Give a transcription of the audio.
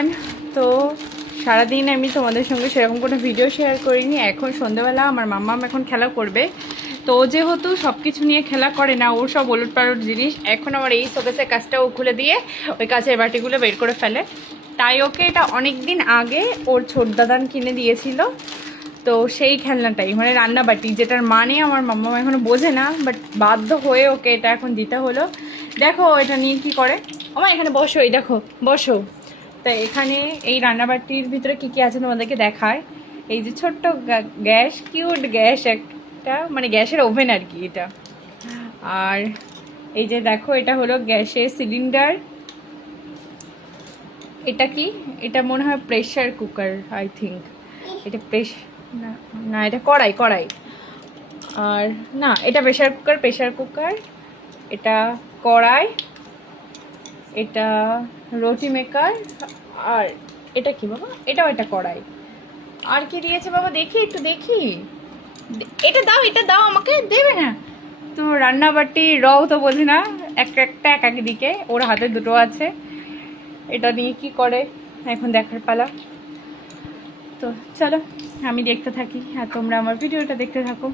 Everyone. তো সারাদিন আমি তোমাদের সঙ্গে সেরকম কোনো ভিডিও শেয়ার করিনি। এখন সন্ধ্যাবেলা আমার মাম্মাম এখন খেলা করবে। তো ও যেহেতু সব কিছু নিয়ে খেলা করে না, ওর সব ওলট পালট জিনিস, এখন আমার এই শোকেসের কাজটাও খুলে দিয়ে ওই কাছের বাটিগুলো বের করে ফেলে। তাই ওকে এটা অনেক দিন আগে ওর ছোট দাদান কিনে দিয়েছিল। তো সেই খেলনাটাই মানে রান্নাবাটি, যেটার মানে আমার মাম্মা এখনও বোঝে না, বাট বাধ্য হয়ে ওকে এটা এখন দিতে হলো। দেখো এটা নিয়ে কি করে। আমার এখানে বসো, এই দেখো বসো। তা এখানে এই রান্নাবাটির ভিতরে কি কি আছে তোমাদেরকে দেখায়। এই যে ছোট্ট গ্যাস, কিউট গ্যাস একটা, মানে গ্যাসের ওভেন আর কি এটা। আর এই যে দেখো এটা হলো গ্যাসের সিলিন্ডার। এটা কি, এটা মনে হয় প্রেশার কুকার, আই থিঙ্ক। এটা না না, এটা কড়াই কড়াই। আর না, এটা প্রেশার কুকার। এটা কড়াই, এটা রুটি মেকার। আর এটা কি বাবা, এটাও একটা কড়াই। আর কি দিয়েছে বাবা, দেখি একটু দেখি। এটা দাও, এটা দাও, আমাকে দেবে না তো। রান্নাবাটি রও তো বোঝে না, একটা একটা এক এক দিকে, ওর হাতে দুটো আছে। এটা নিয়ে কি করে এখন দেখার পালা। তো চলো আমি দেখতে থাকি আর তোমরা আমার ভিডিওটা দেখতে থাকো।